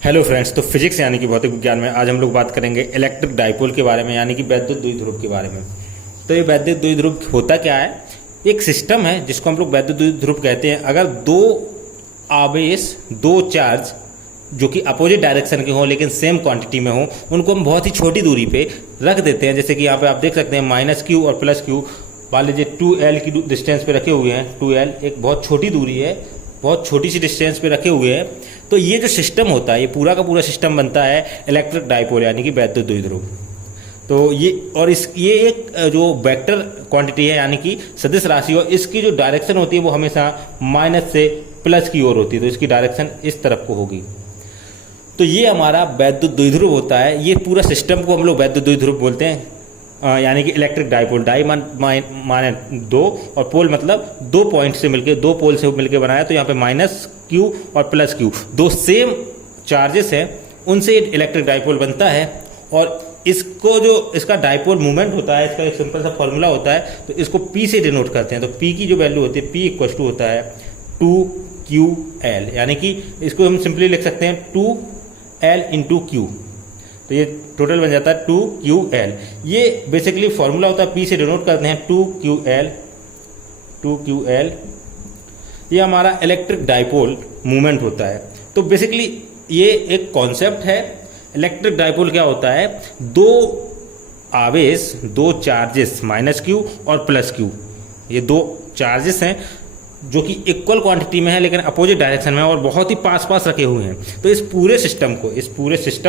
Hello friends, तो physics यानी कि भौतिक विज्ञान में आज हम लोग बात करेंगे इलेक्ट्रिक डाइपोल के बारे में, यानी कि वैद्युत द्विध्रुव के बारे में। तो ये वैद्युत द्विध्रुव होता क्या है? एक सिस्टम है जिसको हम लोग वैद्युत द्विध्रुव कहते हैं। अगर दो आवेश, दो चार्ज जो कि अपोजिट डायरेक्शन के हों लेकिन सेम क्वांटिटी में हों, उनको हम बहुत ही छोटी दूरी पे रख देते हैं। जैसे कि यहाँ पे आप देख सकते हैं -q और +q, मान लीजिए 2l की डिस्टेंस पे रखे हुए हैं। 2l एक बहुत छोटी दूरी है, बहुत छोटी सी डिस्टेंस पे रखे हुए हैं। तो ये जो सिस्टम होता है, ये पूरा का पूरा सिस्टम बनता है इलेक्ट्रिक डाइपोल यानी कि वैद्युत द्विध्रुव। तो ये एक जो वेक्टर क्वांटिटी है यानी कि सदिश राशि, और इसकी जो डायरेक्शन होती है वो हमेशा माइनस से प्लस की ओर होती है। तो इसकी डायरेक्शन इस तरफ को होगी। तो ये हमारा वैद्युत द्विध्रुव होता है। ये पूरा सिस्टम को हम लोग वैद्युत द्विध्रुव बोलते हैं, यानी कि इलेक्ट्रिक डाइपोल। डाई माने दो और पोल मतलब दो पॉइंट से मिलके, दो पोल से मिलके बनाया। तो यहाँ पे -q और +q दो सेम चार्जेस हैं, उनसे इलेक्ट्रिक डाइपोल बनता है। और इसको जो इसका डाइपोल मूवमेंट होता है, इसका एक सिंपल सा फॉर्मूला होता है। तो इसको P से डिनोट करते हैं। तो P की जो वैल्यू होती है, P इक्वल टू होता है 2ql, यानी कि इसको हम सिंपली लिख सकते हैं 2l × q। तो ये टोटल बन जाता है 2ql। ये बेसिकली फॉर्मूला होता है, P से डिनोट करते हैं 2ql। ये हमारा इलेक्ट्रिक डाइपोल मूवमेंट होता है। तो बेसिकली ये एक कॉन्सेप्ट है। इलेक्ट्रिक डाइपोल क्या होता है? दो आवेश, दो चार्जेस -q और +q, ये दो चार्जेस हैं जो कि इक्वल क्वांटिटी में है लेकिन अपोजिट डायरेक्शन में और बहुत ही पास पास रखे हुए हैं। तो इस पूरे सिस्टम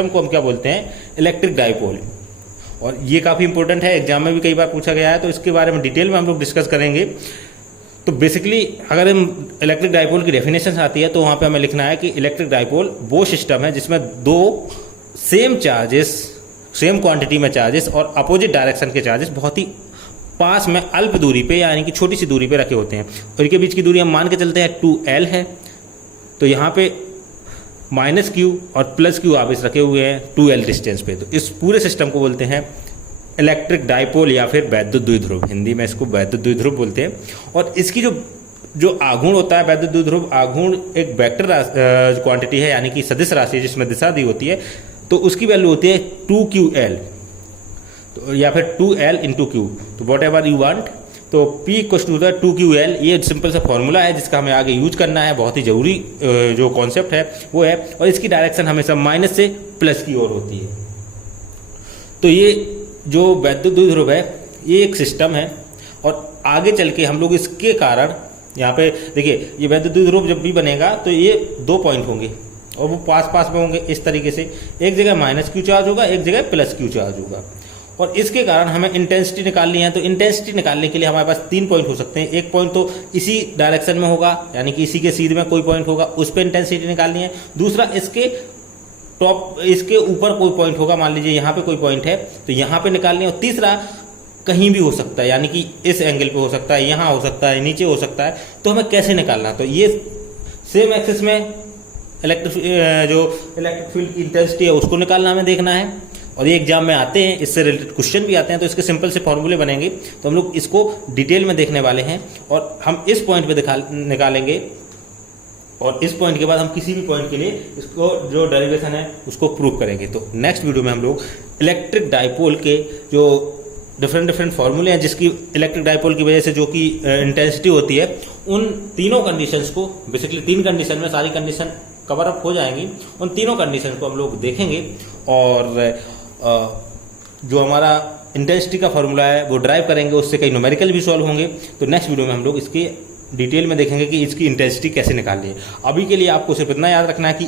को हम क्या बोलते हैं? Electric dipole. और ये काफ़ी इंपॉर्टेंट है, एग्जाम में भी कई बार पूछा गया है। तो इसके बारे में डिटेल में हम लोग डिस्कस करेंगे। तो बेसिकली अगर हम इलेक्ट्रिक डाइपोल की डेफिनेशन आती है तो वहाँ पे हमें लिखना है कि इलेक्ट्रिक डाइपोल वो सिस्टम है जिसमें दो सेम चार्जेस, सेम क्वांटिटी में चार्जेस और अपोजिट डायरेक्शन के चार्जेस बहुत ही पास में अल्प दूरी पे, यानी कि छोटी सी दूरी पे रखे होते हैं। और इनके बीच की दूरी हम मान के चलते हैं 2l है। तो यहाँ पे -q और +q आवेश रखे हुए हैं 2l डिस्टेंस पे। तो इस पूरे सिस्टम को बोलते हैं इलेक्ट्रिक डाइपोल या फिर वैद्युत द्विध्रुव। हिंदी में इसको वैद्युत द्विध्रुव बोलते हैं। और इसकी जो आघूर्ण होता है, वैद्युत द्विध्रुव आघूर्ण एक वेक्टर क्वांटिटी है, यानी कि सदिश राशि है जिसमें दिशा दी होती है। तो उसकी वैल्यू होती है 2ql, तो या फिर 2l × q। तो वॉट एवर यू वांट। तो P इक्वल टू 2ql। ये सिंपल सा फॉर्मूला है जिसका हमें आगे यूज करना है। बहुत ही जरूरी जो कॉन्सेप्ट है वो है। और इसकी डायरेक्शन हमेशा माइनस से प्लस की ओर होती है। तो ये जो वैद्युत द्विध्रुव है ये एक सिस्टम है। और आगे चल के हम लोग इसके कारण, यहाँ पे देखिए, ये वैद्युत द्विध्रुव जब भी बनेगा तो ये दो पॉइंट होंगे और वो पास पास में होंगे इस तरीके से। एक जगह -q चार्ज होगा, एक जगह +q चार्ज होगा। और इसके कारण हमें इंटेंसिटी निकालनी है। तो इंटेंसिटी निकालने के लिए हमारे पास 3 पॉइंट हो सकते हैं। एक पॉइंट तो इसी डायरेक्शन में होगा, यानी कि इसी के सीध में कोई पॉइंट होगा, उस पर इंटेंसिटी निकालनी है। दूसरा इसके टॉप, इसके ऊपर कोई पॉइंट होगा, मान लीजिए यहाँ पे कोई पॉइंट है तो यहाँ पे निकालनी है। और तीसरा कहीं भी हो सकता है, यानी कि इस एंगल पे हो सकता है, यहाँ हो सकता है, नीचे हो सकता है। तो हमें कैसे निकालना? तो ये सेम एक्सिस में इलेक्ट्रिक फील्ड की इंटेंसिटी है उसको निकालना हमें देखना है। और ये एग्जाम में आते हैं, इससे रिलेटेड क्वेश्चन भी आते हैं। तो इसके सिंपल से फॉर्मूले बनेंगे। तो हम लोग इसको डिटेल में देखने वाले हैं और हम इस पॉइंट पे निकालेंगे। और इस पॉइंट के बाद हम किसी भी पॉइंट के लिए इसको जो डेरिवेशन है उसको प्रूव करेंगे। तो नेक्स्ट वीडियो में हम लोग इलेक्ट्रिक डाइपोल के जो डिफरेंट फार्मूले हैं, जिसकी इलेक्ट्रिक डाइपोल की वजह से जो कि इंटेंसिटी होती है, उन तीनों कंडीशंस को, बेसिकली 3 कंडीशन में सारी कंडीशन कवर अप हो जाएंगी। उन तीनों कंडीशन को हम लोग देखेंगे। और जो हमारा इंटेंसिटी का फॉर्मूला है वो ड्राइव करेंगे, उससे कई न्यूमेरिकल भी सॉल्व होंगे। तो नेक्स्ट वीडियो में हम लोग इसकी डिटेल में देखेंगे कि इसकी इंटेंसिटी कैसे निकालनी है। अभी के लिए आपको सिर्फ इतना याद रखना है कि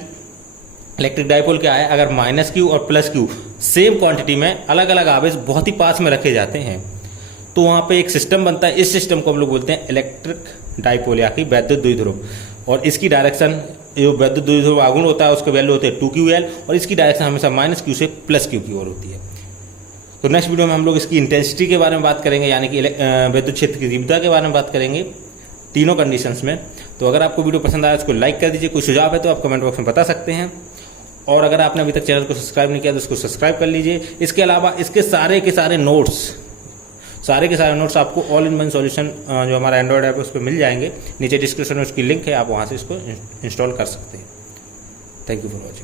इलेक्ट्रिक डाइपोल क्या है? अगर -q और +q सेम क्वांटिटी में अलग अलग आवेश बहुत ही पास में रखे जाते हैं तो वहाँ पे एक सिस्टम बनता है। इस सिस्टम को हम लोग बोलते हैं इलेक्ट्रिक डाइपोल या कि वैद्युत द्विध्रुव। और इसकी डायरेक्शन, जो वैद्युत द्विध्रुव आघूर्ण होता है उसका वैल्यू होती है 2ql, और इसकी डायरेक्शन हमेशा -q से +q की ओर होती है। तो नेक्स्ट वीडियो में हम लोग इसकी इंटेंसिटी के बारे में बात करेंगे, यानी कि वैद्युत क्षेत्र की तीव्रता के बारे में बात करेंगे तीनों कंडीशंस में। तो अगर आपको वीडियो पसंद आया उसको लाइक कर दीजिए। कोई सुझाव है तो आप कमेंट बॉक्स में बता सकते हैं। और अगर आपने अभी तक चैनल को सब्सक्राइब नहीं किया तो उसको सब्सक्राइब कर लीजिए। इसके अलावा इसके सारे के सारे नोट्स आपको ऑल इन वन सॉल्यूशन जो हमारा एंड्रॉयड ऐप है उस पर मिल जाएंगे। नीचे डिस्क्रिप्शन में उसकी लिंक है, आप वहाँ से इसको इंस्टॉल कर सकते हैं। Thank you for watching.